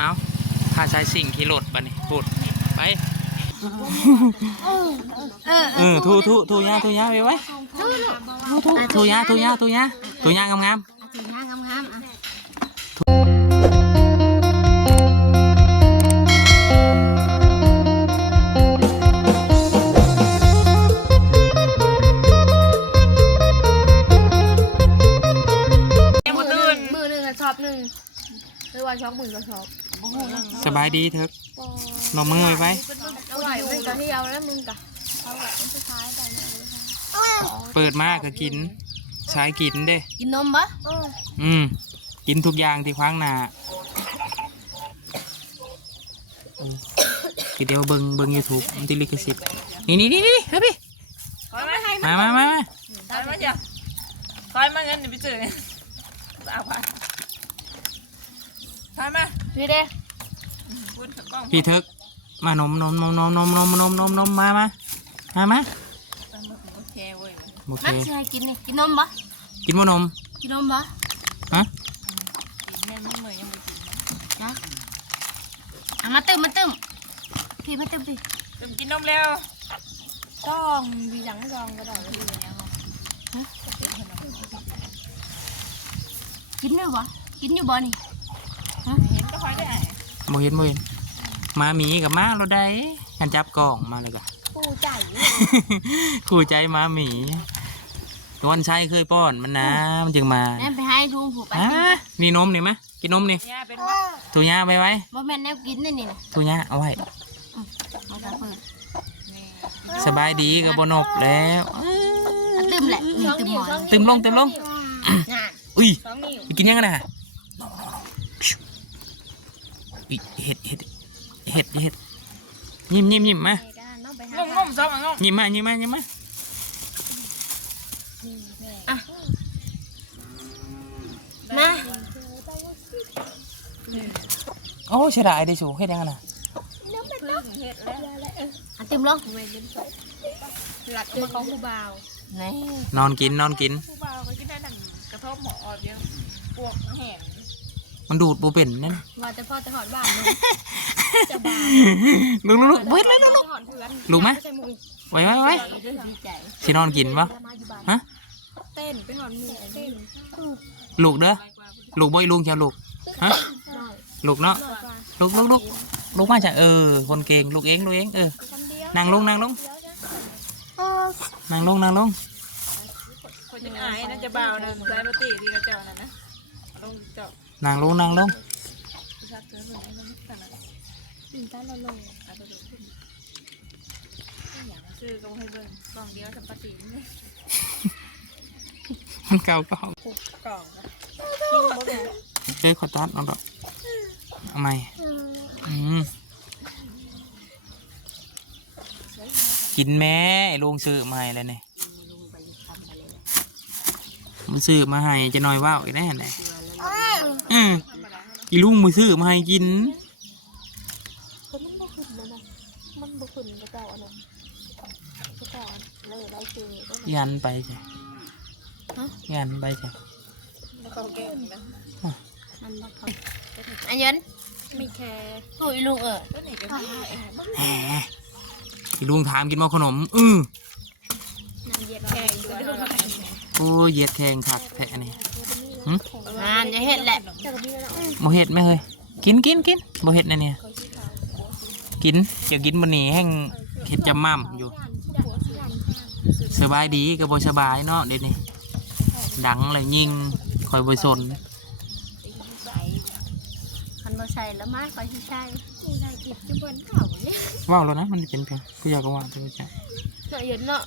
เอาพาชายสิ่งขี่รถบัดนี้พูดไปเออทูทูทูยาทูยาไปไว้ทูทูทูยาทูยาทูยาทูยางามถือยางงามๆอะมือตื่นมือหนึ่งอะชอบหนึ่งหรือว่าชอบหมื่นก็ชอบ ๆสบายดีเถอะนมมือไปไว้เอาไหวมึงกะที่เอาแล้วมึงกะเอาไหวมันสุดท้ายไปนะเปิดมากก็กินใช้กินเด้ กินนมปะอืม กินทุกอย่างที่ขวางหน้าเออคือเดี๋ยวเบิ่งเบิ่งยูทูบมันติดลิขสิทธิ์นี่นี่นี่นี่เฮ้ยพี่คอยมาให้มามามามาคอยมาเดี๋ยวคอยมาเงินเดี๋ยวไปเจอเอาไปคอยมา พี่เด้พูดกับกล้องพี่เถกมานมนมนมนมนมนมนมนมนมมามามามาโอเคเว้ยโอเคนั่นคือให้กินนี่กินนมปะกินบ่นมกินนมปะฮะแม่มึงเหมือนยังไม่กินนะเอามาตึมมาตึมพี่มาตึมพี่ตื่นกินนมแล้วต้องดีจังไม่ต้องก็ได้กินด้วยวะกินอยู่บ่นี่ เห็นก็คอยได้ บ่เห็นบ่เห็นมาหมีกับมาเราได้กันจับกล่องมาเลยกะปูใจคู่ใจมาหมีวันชัยเคยป้อนมันนะมันจึงมาแม่ไปให้ดูผูกไปอะนี่นมนี่มะกินนมนี่เนี่ยเป็นวัดทูย่าไปไว้บ่แม่นแนวกินนี่นี่นะทูย่าเอาไว้มาจะเปิดสบายดีกับบนกแล้วเอ้ยตึมแหละนี่ตึมหมอนตึมลงตึมลงอุ้ยสองนิ้วไปกินยังไงนะ อิเห็ดเห็ดเห็ดเห็ดยิ้มยิ้มยิ้มมางมงมสองงมยิ้มมายิ้มมายิ้มมานะโอ้เสียดายได้สูเฮ็ดยังไงนะอันตึมลงหลักมาของผู้บ่าวนี่นอนกินนอนกินผู้บ่าวเขากินได้ดังกระทบหมออดเยอะปวกแห้ง มันดูดโบเป็นนั่นว่าแต่พ่อจะหอดบ้านมึงจะบ่าวลุกลุกลุกเบิดแล้วลุกจะหอดเพื่อนลุกไหมไว้ไว้ไว้ดีใจสินอนกินปะฮะเต้นไปหอดหมูเต้นลูกเด้อลูกบ่อยลุงเชียวลูกฮะลูกเนาะลูกลูกลูกลูกมาจากเออ คนเก่งลูกเองลูกเองเออนั่งลงนั่งลงนั่งลงนั่งลงคนจะอายนะจะบ่าวนะใส่โรตีดีกระเจ้านั่นนะลงเจาะ นั่งลงนั่งลงคนไอ้คนขนาเราลงอยางซื้อก็ให้เบิ่งกล่องเดียวสัมปตินี่มันเก่าก็กล่องเอ้ยขอตัดเอาดอกเอาใหม่อืมกินแม่ลุงซื้อมาให้แล้วเนี่ยมันซื้อมาให้จะน้อยว่าวอีกแน่ไหน อืมอีลุงมือซื้อมาให้กินมันบ่ขึ้นเลยนะมันบ่ขึ้นกระเจ้าอันนั้นกระเจ้าอันเลยไรคือยันไปจ้ะยันไปจ้ะแล้วก็เก่งนะมันบ่พออันยันไม่แคร์โอ้ยลูกเออก็หนีไปพูดเองแหมอีลุงถามกินมาขนม อือนั่นเหยียดแข่งอยู่ด้วยโอ้ยเหยียดแทงขัดแทะนี่หึ งานจะเห็ดแหละโมเห็ดไหมเฮ้ยกินกินกินโมเห็ดนะเนี่ยกินเดี๋ยวกินบนนี้แห้งเห็ดจะม่ำอยู่ สบายดีกับบสบายเนาะเดี๋ยวนี้ดังเลยยิงคอยบสนคันบ่ใส่แล้วมาคอยสิใช่ผู้ใดเก็บจะเบิ่นเข่าเนี่ยว่าวแล้วนะมันเป็นเพียงกูอยากก็ว่าจะไม่ใช่เนาะเห็นเนาะ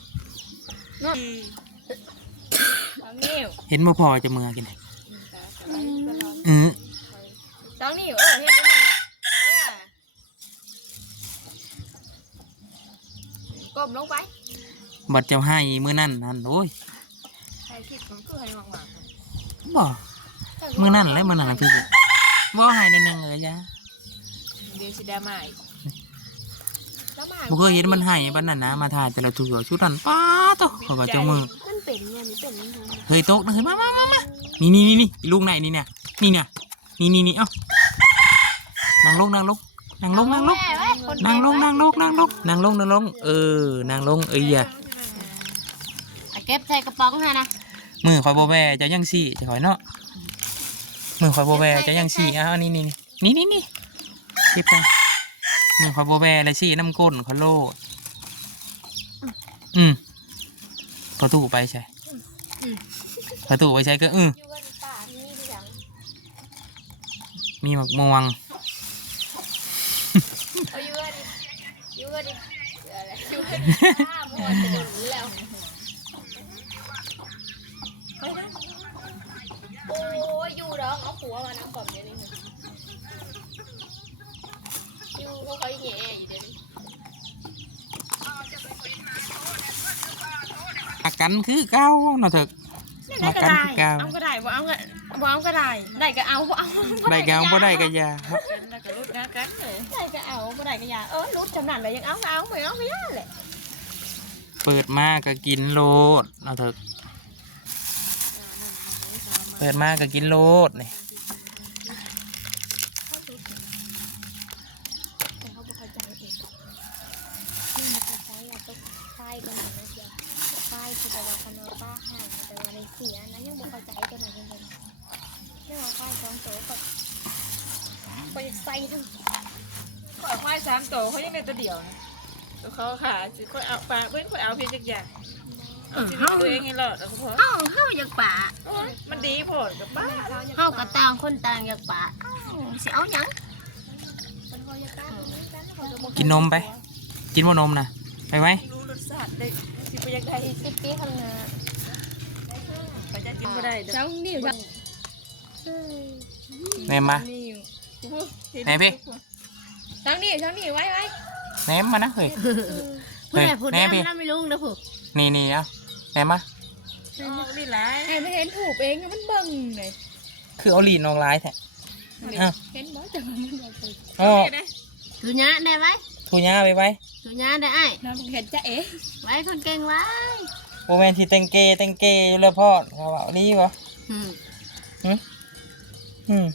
เนาะสองนิ้วเห็นมาพอจะมือกินเออสองนิ้วเออเฮ็ดได้ก้มลงไปบัดเจ้าให้มือนั่นนั่นโอ้ยใครคิดมันคือให้หวังหวังบ่มือนั่นแหละมือนั่นนะพี่ว่าให้นั่นนึงเลยจ้ะเดี๋ยวสิได้ใหม่บ่เคยเห็นมันให้บ้านนั้นนะมาถ่ายแต่ละตัวชุดนั้นป้าโตเขาก็เจ้ามือมัน เป็นเงี้ยนี่เป็นนี่เฮ้ยโต๊ะนะเฮ้ยมามามามานี่นี่นี่นี่อีลูกไหนนี่เนี่ยนี่เนี่ยนี่นี่นี่เอ้านั่งลงนั่งลงนั่งลงนั่งลงแม่ไว้คนนั่งลงนั่งลงนั่งลงนั่งลงนั่งลงเออนั่งลงเอ้ยอย่าอะเก็บใส่กระป๋องให้นะมือคอยโบแวจะยังสี่จะคอยเนาะมือคอยโบแวจะยังสี่อ้าวนี่นี่นี่นี่นี่คลิปไปมือคอยโบแวเลยสี่น้ำก้นเขาโลดอืม พอตู้ไปใช่พอตู้ไปใช่ก็อืมอยู่กันป่านี่ดิจังมีหมักม่วงเอาอยู่กันอยู่กันอะไรอยู่กันห้าโมงจะหนีแล้วโอ้ยอยู่ดอกเอาหัวมาน้ำก่อนเดี๋ยวนี้อยู่เขาคอยแย่อยู่เดี๋ยวนี้ มากันคือเก้าเนาะเถอะมากันคือเก้าเอาก็ได้บ่เอาก็บ่เอาก็ได้ได้ก็เอาบ่เอาได้เก้าบ่ได้ก็อยากันแล้วก็รุดนะกันเลยได้ก็เอาบ่ได้ก็อย่าเออรุดจำนันเลยยังเอาก็เอาไม่เอาไม่ได้แหละเปิดมาก็กินโลดเนาะเถอะเปิดมาก็กินโลดนี่ แต่เขาบอกเข้าใจเองนี่มันเข้าใจอะต้องป้ายกันหน่อยนะเดี๋ยวป้ายคือแต่ว่าคันว่าป้าห่างแต่ว่าในเสียนะยังบอกเข้าใจตัวไหนยังไงไม่ว่าป้ายสองโตก็ไปใส่ทั้ง ข อควายสามตัวเขายังในตัวเดียวนะตัวเขาขาสิค่อยเอาปลาเบิ้ลค่อยเอาเพียงจักอย่างชีวิตตัวเองให้รอดแล้วก็พอเอ้าเฮาอยากป่าโอ้ยมันดีพอกับป้าเฮากับต่างคนต่างอยากป่าเอ้าสิเอาหยังกินนมไป กินว่านมนะไปไหมรู้รสชาติได้สิไปยังไงสิปีข้างหน้าไปจะกินก็ได้เด้อจังนิ้วจังแหนมมานิ้วไหนพี่จังนิ้วจังนิ้วไว้ไว้แหนมมานะเฮ้ยผู้ใดผู้แน่ใดพี่มันไม่รู้นะผู้นี่นี่เอาแหนมมาออกนี่หลายไอ้ไม่เห็นถูกเองมันเบิ่งเลยคือเอาลีนออกลายแท้อ้าวเห็นบ่แต่ว่ามันบ่ไปโอ้สุญญาได้ไหมทูญ่าไปไว้สุญญาได้ไอ้น้ำเห็นจะเอ๋ไว้คนเก่งไว้โบแมนที่เต็งเกเต็งเกอยู่เลยพ่อเขาบอกนี่วะอืมอืม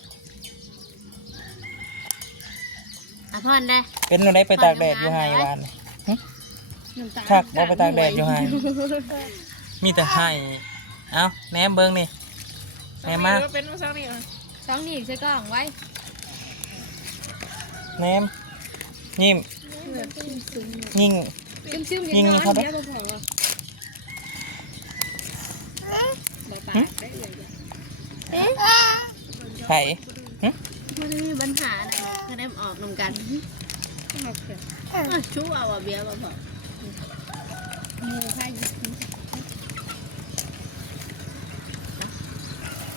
อะพ่อนได้เป็นอะไรไปตากแดดอยู่ไฮวานนี่ทักบ่ไปตากแดดอยู่ไฮมีแต่ไฮเอ้าแหนมเบิ้งนี่แหนมมาเป็นมาสักนี่สองนิ้วใส่กล่องไว้แหนมยิ้มยิงซึมๆยิงเขาไปไผ่มันมีปัญหานะก็ ได้ออกนำกันอ้อชูเอาอะเบียร์มาบ่พอ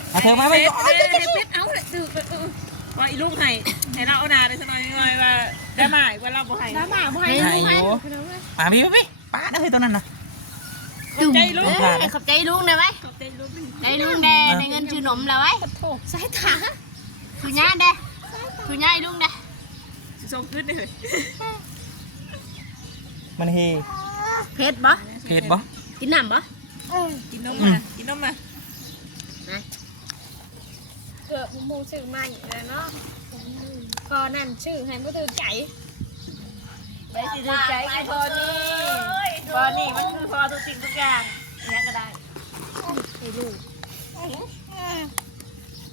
เอาเธอมาไปเป็ดเป็ดเอาเลยตื่นว่าอีลูกให้ให้เราเอานาได้สักหน่อยหน่อยว่าได้หมายว่าเราบ่ให้ได้หมายบ่ให้ไผ่อยู่มาพี่พี่ป้าเด้อเฮ้ยตัวนั้นนะขอบใจลูกขอบใจลุงได้ไหมขอบใจลูกใจลุงได้ได้เงินชื่อนมแล้วไว้สายตาสุญญาได้ สุญญาลุงได้ส่งขึ้นเลยมันเฮเผ็ดบ่เผ็ดบ่กินน้ำบ่กินนมมากินนมมาเกือบมูชื่อใหม่แล้วเนาะก็นั่นชื่อให้บ่ถือใจไปสิดีใจกับพอนี่พอนี่มันคือพอทุกสิ่งทุกอย่างเนี่ยก็ได้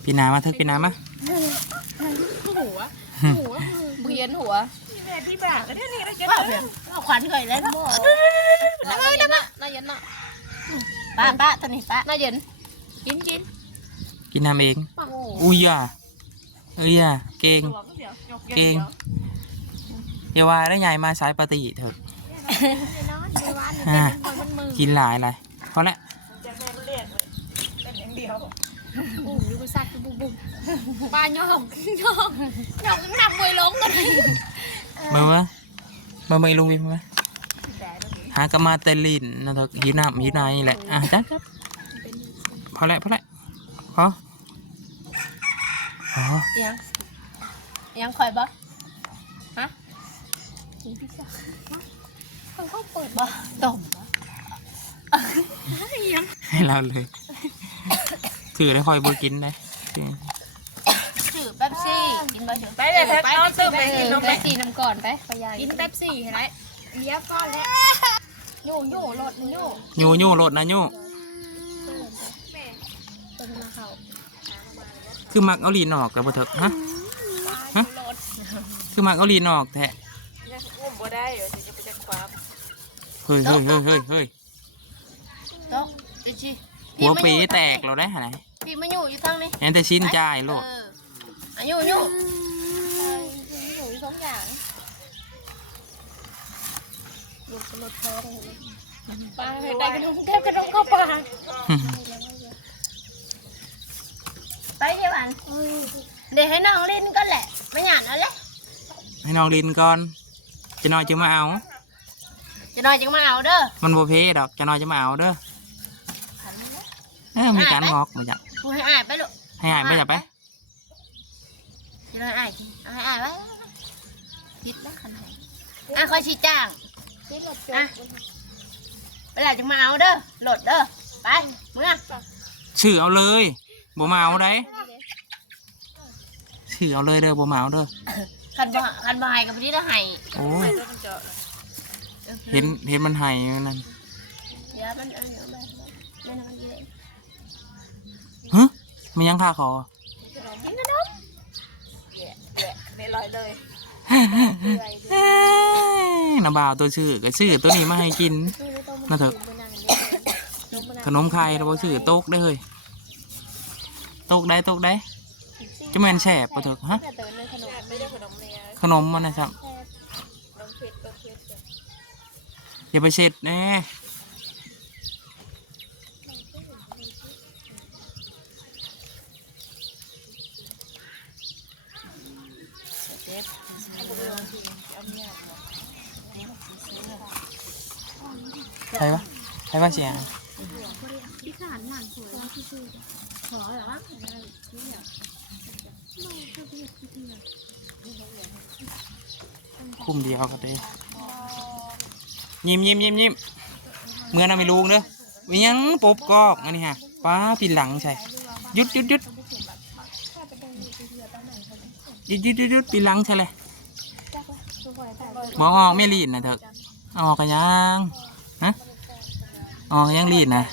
พี่นามาเถอะพี่นามา หัวหัวเบียนหัวที่แม่ที่บ้านก็ได้นี่นะแกว่าเบียนเอาขวัญเคยเล่นบ่น่าเย็นน่ะน่าเย็นน่ะป้าป้าตอนนี้ป้าน่าเย็นกินกินกินน้ำเองโอ้อุ้ยอะเอ้ยอะเก่งตัวก็เดี๋ยวยกเก่งอย่าว่าได้ใหญ่มาสายปฏิเถอะนอนไปวันอ่าเป็นคนมันมือกินหลายเลยเพราะละจะแม่เรียกเลยเป็นอย่างเดียว บุ้มอยู่บนซักบุ้มบุ้มปลาหยอกหยอกหยอกหนักมวยล้มกันเมื่อวะเมื่อไม่ลุงวิมไหมหากระมาเตลินนะเถอะหิวน้ำหิวในแหละอะจ้ะครับพอแล้วพอแล้วพอพอยังยังคอยบ่ฮะเขาเขาเปิดบ่ต้มยังให้เราเลย ถือได้คอยบกินได้ถือแป๊บซี่กินบ่เถอะไปเลยแท็กน้องตื้มไปกินนมไปไปสีน้ำก่อนไปไปยายกินแป๊บซี่เห็นไหมเลี้ยก่อนแล้วโย่โย่รถนะโย่โยูโยูรถนะโยูตัวมาเขาคือมักเอาลีนออกแล้วบ่เถอะฮะฮะคือมักเอาลีนออกแท้ยังอุ้มบ่ได้เดี๋ยวจะไปแจ้งความเฮ้ยเฮ้ยเฮ้ยเฮ้ยเฮ้ยโต๊ะเดี๋ยวชิหัวปีแตกเราได้หาไหน พี่มาอยู่อยู่ทางนี้แอนแต่ชิ้นจ่ายโลดเอออายุอยู่หนูสองอย่างลูกรถแท้เลยปลาได้กระดุมเทพกระดุมเข้าปลาไปเดี๋ยวอันเดี๋ยวให้น้องเล่นก็แหละไม่หยาดเอาเลยให้น้องลินก่อน จะน้อยจะมาเอา จะน้อยจังมาเอาเด้อ มันบ่เพดอก จะน้อยจะมาเอาเด้อเอ้อมีการงอกมาจ้ะกู ให้อายไปลูกให้หายไปจ้ะไปจะน้อยอายกินเอาให้อายไว้คิดแล้วขนาดอะคอยชี้จ้างที่รถจอะบเวลาจะมาเอาเด้อโหลดเด้อไปมึงอะชื่อเอาเลยบ่มาเอาได้ชื่อเอาเลยเด้อบ่มาเอาเด้อคันบ่คันบ่ให้กับพี่ได้ให้โอ้ไปยตัวมันเจาะเห็นเห็นมันใหายนั่นเดี๋ยวมันเอาเดี๋ยวมัน มันยังค่าคอกินขนมแหละแหละไม่ลอยเลยเอ้ยน้าบ่าวตัวชื่อก็ชื่อตัวนี้มาให้กินน่าเถอะขนมไข่เราบ่ชื่อโต๊กได้เลยโต๊กได้โต๊กได้จะแม่นแฉบปะเถอะฮะแต่เติมในขนมไม่ได้ขนมเนี่ยขนมมันนะครับนมเผ็ดต้มเผ็ดอย่าไปเช็ดแน่ ใครวะใครวะเสียงที่ขานหลังสวยที่สุดขอเหรอคุ้มเดียวก็ได้ยิ้มยิ้มยิ้มยิ้มเมื่อน่ะไม่รู้เด้อวิยังปบกอกอันนี้ฮะป้าปีหลังใช่ยุดยุดยุดยุดยุดยุดยุดปีหลังใช่เลยบอกออกไม่รีดนะเถอะออกกันยัง ออกยังรีดนะ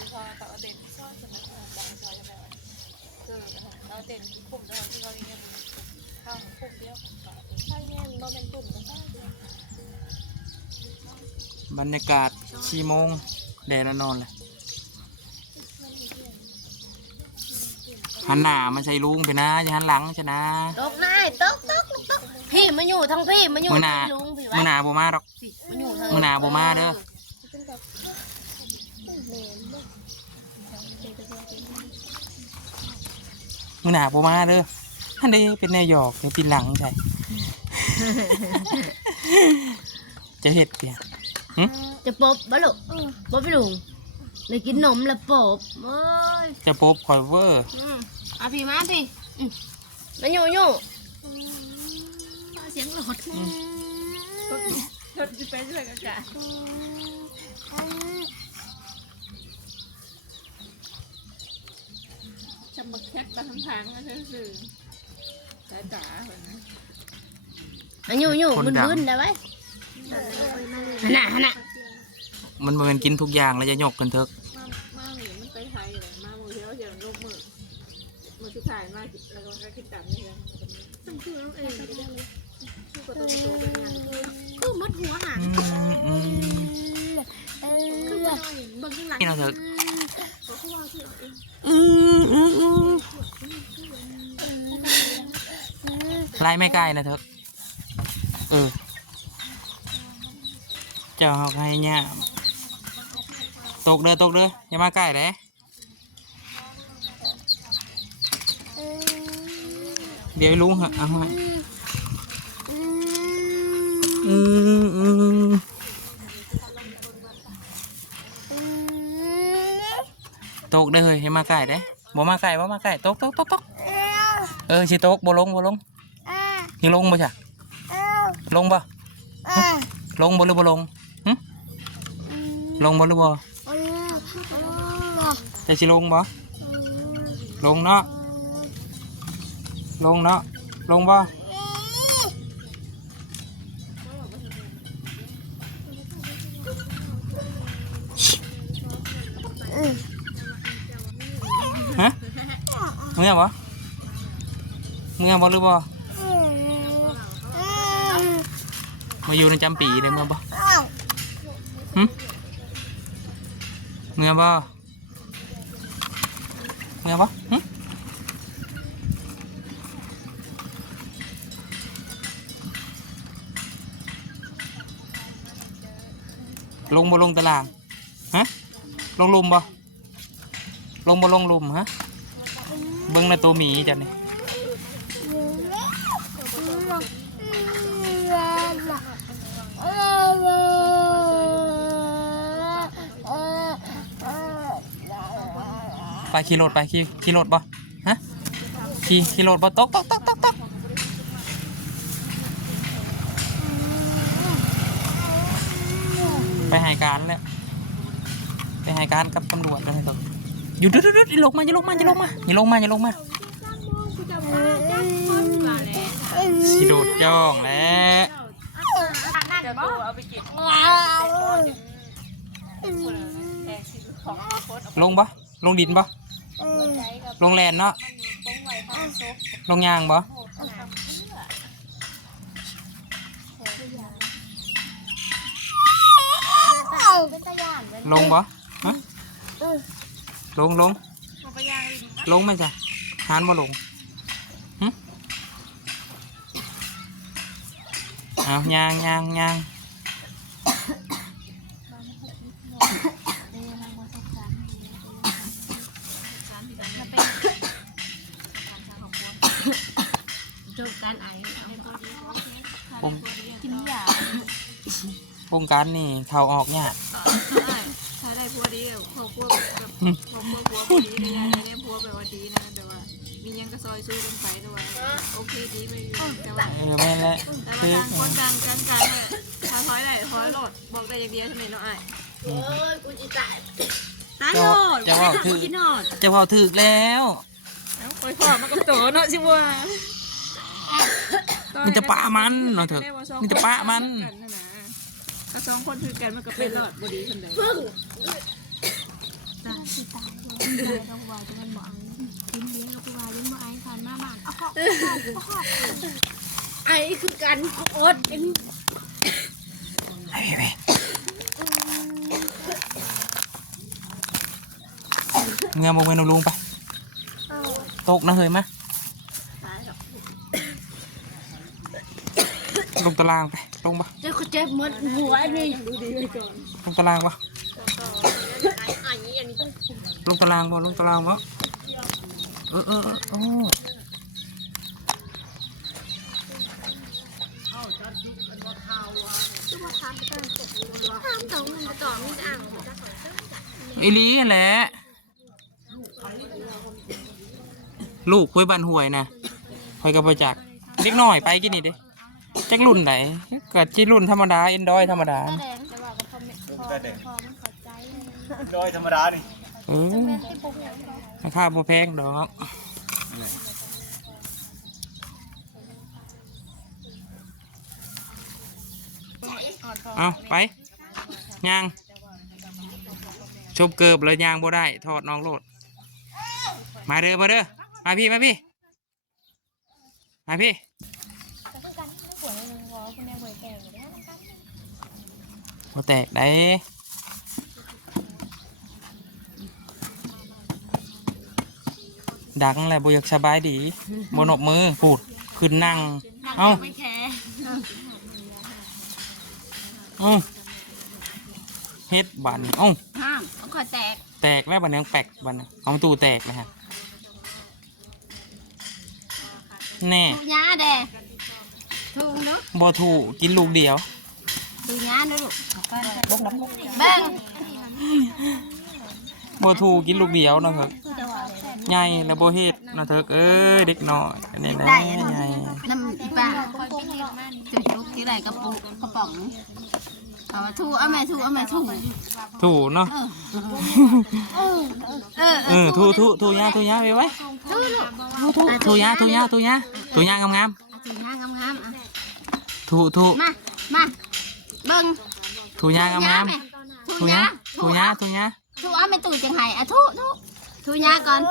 เอาเด่นคุ้มเอาที่เขาเรียกข้าวคุ้มเดียวบรรยากาศชีโมง แดดแล้วนอนเลยหันหน้ามันใช่ลุงไปนะอย่าหันหลังใช่นะตกนายตกตกตกพี่มาอยู่ทั้งพี่มาอยู่มือหนาที่ลุงพี่มือหไว้นาบ่มาดอกพี่มาอยู่เถอะมือหนาบ่มาเด้อ มือหนาบ่มาเด้อท่านได้เป็นแนวหยอกเดี๋ยวปีหลังใช่ จะเห็ดเปียงจะปบบ่ลูกปบพี่ลุงเลยกินนมแล้วปบโอ้ยจะปบคอยเวอร์อืมเอาพี่มาพี่อืมมาอยู่อยู่เสียงหลดรถจะไปช่วยกันจ้ะ จะมาแคกตามทางก็คือสายตาเหมือนมาอยู่อยู่มึนมึนได้ไหมหันหน้าหันหน้ามันเหมือนกินทุกอย่างแล้วจะหยกกันเถอะมามาหนีมันไปไทยเลยมาโมเทลเดี๋ยวลูกมือมือสุดท้ายมาแล้วก็คิดตามนี่เลยมันคือน้องเอ๋ยคือก็ต้องโตเป็นงาน คือมัดหัวหาง อืมอืม คือน้อยเบิ่งข้างหลัง นี่เราเถอะ เขาว่าคือเอง อืมอืมอืม ไล่ไม่ใกล้นะเถอะเออเจะเอาให้เนี่ยตกเด้อตกเด้ออย่ามาใกล้เลยเดี๋ ยังลงบ่จ้ะลงบ่ลงบ่หรือบ่ลงลงบ่หรือบ่จะสิลงบ่ลงเนาะลงเนาะลงบ่ฮะเมื่อวะเมื่อบ่หรือบ่ มาอยู่ในจำปีเลยเมื่อบ่หึเมื่อบ่เมื่อบ่หึลงบ่ลงตาราง ฮะ ลงลุมบ่ลงบ่ลงลุมฮะ เบิ่งในตัวหมีจ้ะนี่ ไปขี่รถไปขี่ขี่รถบ่ฮะขี่ขี่รถบ่ตกตกตกตกตกไปให้การแล้วไปให้การกับตำรวจเลยตัวอยู่ดุดดุดดุดอย่าลงมาอย่าลงมาอย่าลงมาอย่าลงมาอย่าลงมาสิโดดจ้องแล้วลงบ่ลงดินบ่ ลงแลนเนาะลงยางบ่ลงบ่ฮะลงลงมันไปย่างลินลงไหมจ้ะหานบ่ลงหึเอายางยางยาง จบการไอ โคร งกินยาโครงการนี่เขาออกเนี่ยากถ้าได้พัวดีครอบครัวแบบครอบครัวพัวพอดีได้ได้ได้พัวแบบว่าดีนะแต่ว่ามียังกระซอยช่วยกันไปแต่ว่าโอเคดีไปอยู่แต่ว่าเออแม่นแหละแต่คือว่าต่างคนต่างกันกันเนี่ยถ้าถอยได้ถอยโหลดบอกได้อย่างเดียวใช่ไหมน้องไอ้ายเอ้ยกูจะตายตายจะโหลดจะเว่าถึกกินหอดจะเว่าถึกแล้วเอ้าคอยพ่อมากับโตเนาะชิว่า มันจะปะมันเนาะเถอะมันจะปะมัน ก็สองคนคือกันมันก็เป็นหลอดบดีคนเดียวตายสิตายเลยตายเราว่าจะมันบ่อันกินเลี้ยงเราไปว่ายังบ่อันผ่านมาบ้านเอาเข้าเอาเข้าไอคือกันอดเป็นไปไปเงาโมเมนลุงไปตกนะเฮ้ยมา ลงตารางไปลงปะเจ้าก็เจ็บหมดหัวนี่ลงตารางปะลงตารางปะลงตารางปะเออเออเออโอ้ถามต่อมันต่อมันอ่างอีหลีนั่นแหละลูกคุยบันห่วยนะคอยกับไปจักเล็กน้อยไปกินนี่เด้ จักรุ่นไหนเกิดที่รุ่นธรรมดาเอ็นดอยธรรมดาแดงแต่ว่าก็พอแม่พอพอมันเข้าใจโดยธรรมดานี่เออให้ปุ๊บแล้วราคาบ่แพงดอกเอาไปย่างชบเกิบเลยย่างบ่ได้ทอดน้องโลด มาเด้อมาเด้อมาพี่มาพี่มาพี่ ก็คือการที่ป่วยนึงวอคุณแม่ป่วยแก่อยู่แล้วกัน บ่แตกได้ดังแหละบ่อยากสบายดีบ่นบมือพูดขึ้นนั่ง เอ้าไม่แคร์เอ้าเฮ็ดบัดนเอ้าห้ามเอาขอแตก แตกแล้วบัดนยังแปลกบัดนเอาตู้แตกนะฮะแน่ถูกยาแดถูกเนาะบ่ถูกกินลูกเดียว ดูยาด้วยลูกเบิ้งบ่ถูกกินลูกเดียวเนาะเถอะคือจะว่าใหญ่แล้วบ่เฮ็ดเนาะเถอะเอ้ยเด็กน้อยอันนี่นะใหญ่น้ำอีป้าคอยเป็นเรื่องมันจุกจุกที่ไรกระปุกกระป๋องเอามาถูเอาแม่ถูเอาแม่ถูถูกเนาะเออเออเออถูถูถูยาถูยาไว้ไว้ถูลูกถูถูถูยาถูยาถูยาถูยางามเอาถูยางามๆอะ ๆถูถูมามา เบิ้งถูยางามถูๆถูยายาถูถูยายาถูยาถูเอาแม่ตู่จังไห้อะถูถูถูยาก่อน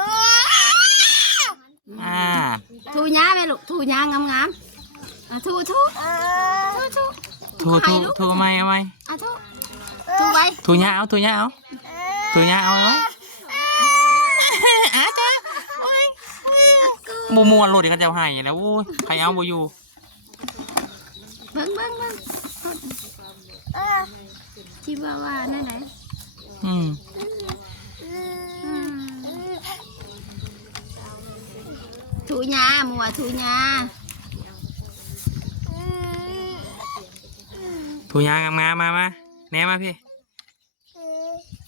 อ่าถูหญ้าไหมลูกถูหญ้างามงามๆอะถูถูถูถูถูถูถูเอาไหมเอาไหมอะถูถูไว้ถูหญ้าเอาถูหญ้าเอาถูหญ้าเอาไว้อาจ้าบูมวนโหลดอีกเขาจะเอาให้แล้วโอ้ยใครเอาบูอยู่เบิ่งเบิ่งเบิ่ง ชิวาว่านั่นไหนอืมอืมถูหญ้ามัวถูหญ้าถูหญ้างามๆมามาแหนมาพี่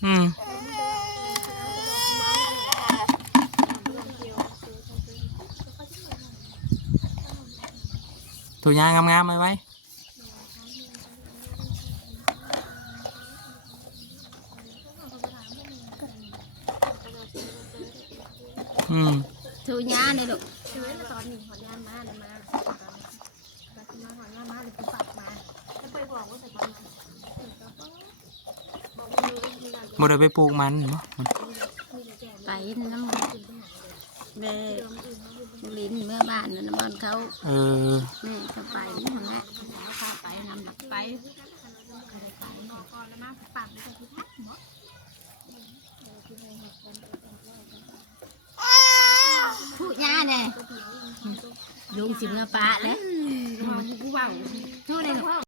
อืมถูหญ้างามๆไว้ไว้ อืมถูหญ้าเนี่ยลูกเฮ้ยแล้วตอนนี้หอดยานมาเลยมาตอนนี้แล้วก็มาหอดยานมาเลยกูปรับมาแล้วไปบอกว่าใส่ตอนนั้นบอกว่าอยู่ที่นั่นบ่ได้ไปปลูกมันเนาะมีแต่แก่ไปน้ำเด้ลิ้นเมื่อบ้านนั่นน่ะบ้านเขาเออแม่ก็ไปนี่นแหละเขาพาไปนำหลักไปก่อนแล้วมาปรับไปแต่ที่พักหมดถูหญ้า เนี่ยลุงสิมนาปะแล้ว กูเบาถูเลยลูก